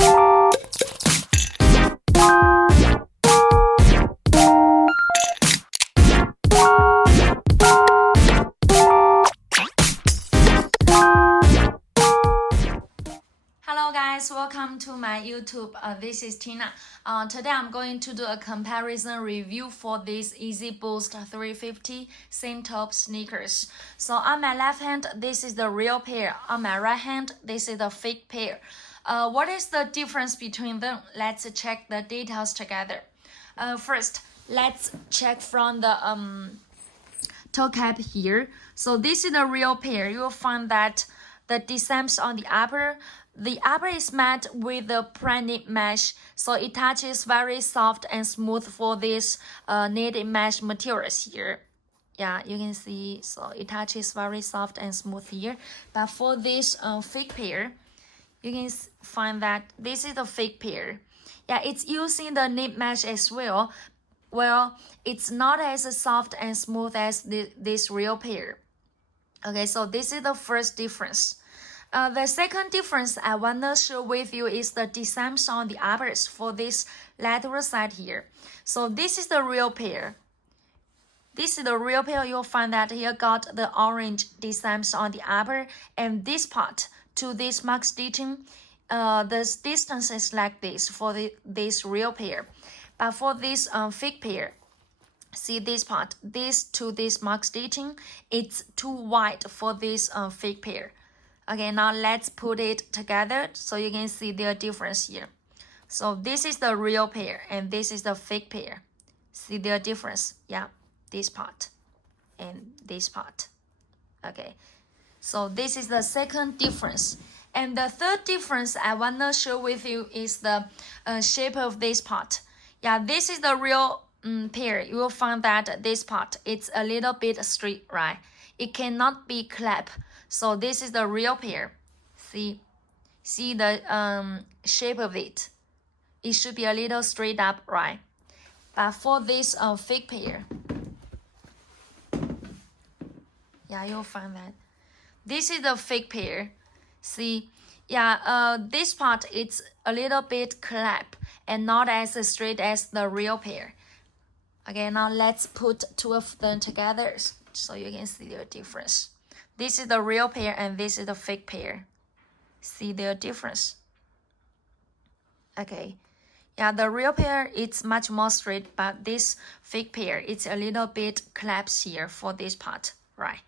Hello guys, welcome to my YouTube. This is Tina. Today I'm going to do a comparison review for this Easy Boost 350 thin top sneakers. So on my left hand, this is the real pair. On my right hand, this is the fake pair. What is the difference between them? Let's check the details together. First, let's check from the toe cap here. So this is the real pair. You will find that the designs on the upper is matte with the pre-knit mesh, so it touches very soft and smooth for this knitted mesh materials here. Yeah, you can see, so it touches very soft and smooth here. But for this fake pair, you can find that this is the fake pair. Yeah, it's using the knit mesh as well. Well, it's not as soft and smooth as this real pair. Okay, so this is the first difference. The second difference I want to share with you is the designs on the uppers for this lateral side here. So this is the real pair. This is the real pair. You'll find that here got the orange designs on the upper, and this part to this mark stitching, the distance is like this for this real pair. But for this fake pair, see this part, this to this mark stitching, it's too wide for this fake pair. Okay, now let's put it together so you can see their difference here. So this is the real pair and this is the fake pair. See their difference? Yeah, this part and this part. Okay, so this is the second difference. And the third difference I want to share with you is the shape of this part. Yeah, this is the real pair. You will find that this part, it's a little bit straight, right? It cannot be clapped. So this is the real pair. See the shape of it. It should be a little straight up, right? But for this fake pair, yeah, you'll find that this is the fake pair. See, yeah, this part it's a little bit clap and not as straight as the real pair. Okay, now let's put two of them together so you can see the difference. This is the real pair and this is the fake pair. See their difference? Okay. Yeah, the real pair, it's much more straight, but this fake pair, it's a little bit collapsed here for this part, right?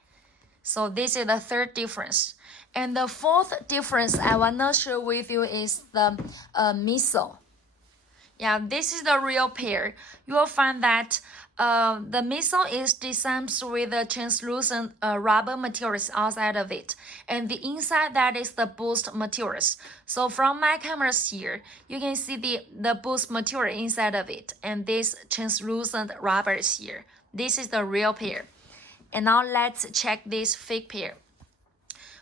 So this is the third difference. And the fourth difference I want to share with you is the Midsole. Yeah, this is the real pair. You will find that the Midsole is designed with a translucent rubber materials outside of it, and the inside that is the boost materials. So from my cameras here, you can see the boost material inside of it, and this translucent rubbers here. This is the real pair. And now let's check this fake pair.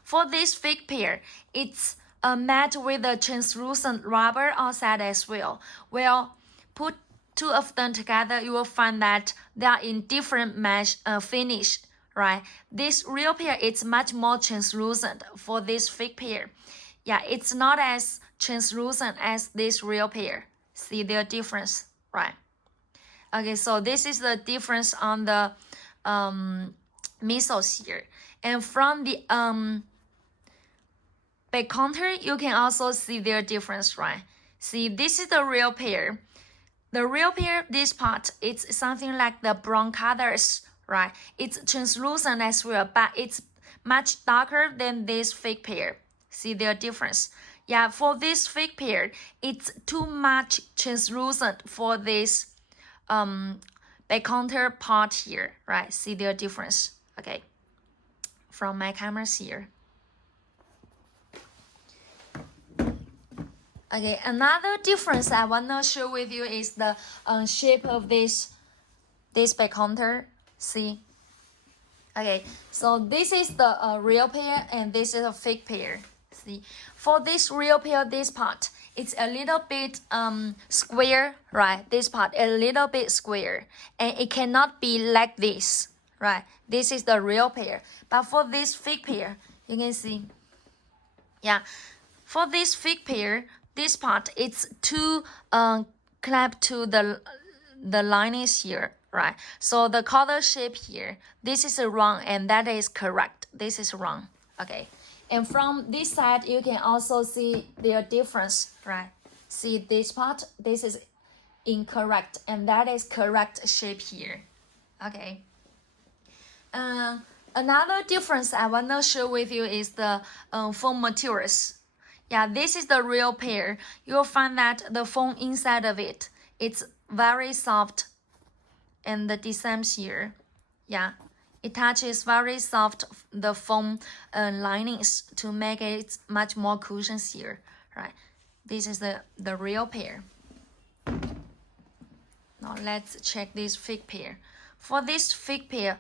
For this fake pair, it's matte with a translucent rubber outside as well. Well, put two of them together, you will find that they are in different mesh finish, right? This real pair, it's much more translucent for this fake pair. Yeah, it's not as translucent as this real pair. See their difference, right? Okay, so this is the difference on the Midsoles here. And from the back counter, you can also see their difference, right? See, this is the real pair. The real pair, this part, it's something like the brown colors, right? It's translucent as well, but it's much darker than this fake pair. See their difference? Yeah, for this fake pair, it's too much translucent for this back counter part here, right? See their difference? Okay, from my cameras here. Okay, another difference I want to share with you is the shape of this back counter. See? Okay, so this is the real pair and this is a fake pair. See? For this real pair, this part, it's a little bit square, right? This part, a little bit square. And it cannot be like this, right? This is the real pair. But for this fake pair, you can see, yeah, for this fake pair, this part, it's too clamped to the linings here, right? So the collar shape here, this is wrong and that is correct. This is wrong, okay? And from this side, you can also see their difference, right? See this part, this is incorrect and that is correct shape here, okay? Another difference I want to share with you is the foam materials. Yeah, this is the real pair. You'll find that the foam inside of it, it's very soft and the designs here. Yeah, it touches very soft the foam linings to make it much more cushions here, right? This is the real pair. Now let's check this fake pair. For this fake pair,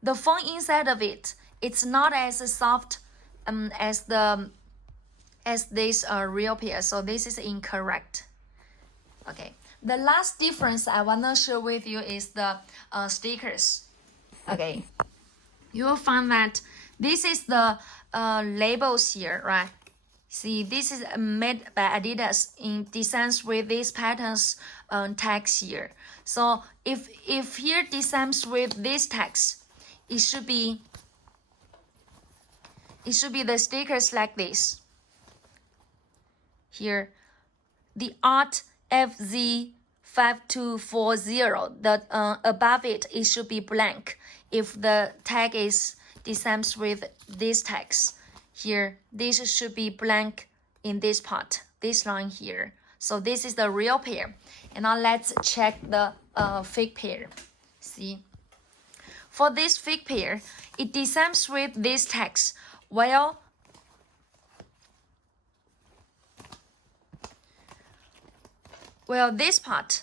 the foam inside of it, it's not as soft as this real pair, so this is incorrect. Okay, the last difference I want to share with you is the stickers. Okay, you will find that this is the labels here, right? See, this is made by Adidas in designs with these patterns tags here. So if here designs with this tags, it should be the stickers like this. Here, the Art FZ5240, the above it should be blank. If the tag is designs with these tags. Here, this should be blank in this part, this line here. So this is the real pair. And now let's check the fake pair. See, for this fake pair, it designs with this text. Well, this part,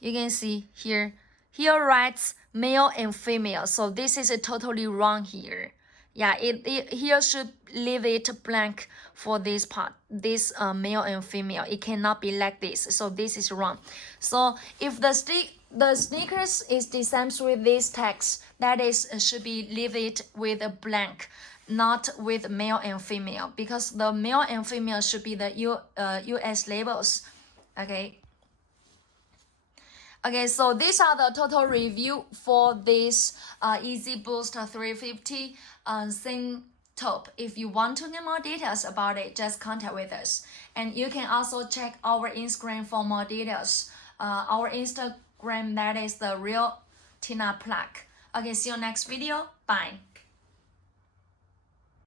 you can see here writes male and female. So this is totally wrong here. Yeah, it here should leave it blank for this part, this male and female. It cannot be like this. So this is wrong. So if the sneakers is designed with this text, that is should be leave it with a blank, not with male and female, because the male and female should be the US labels. Okay. Okay, so these are the total review for this Yeezy Boost 350 thin top. If you want to get more details about it, just contact with us. And you can also check our Instagram for more details. Our Instagram, that is the RealTinaPlug. Okay, see you next video. Bye.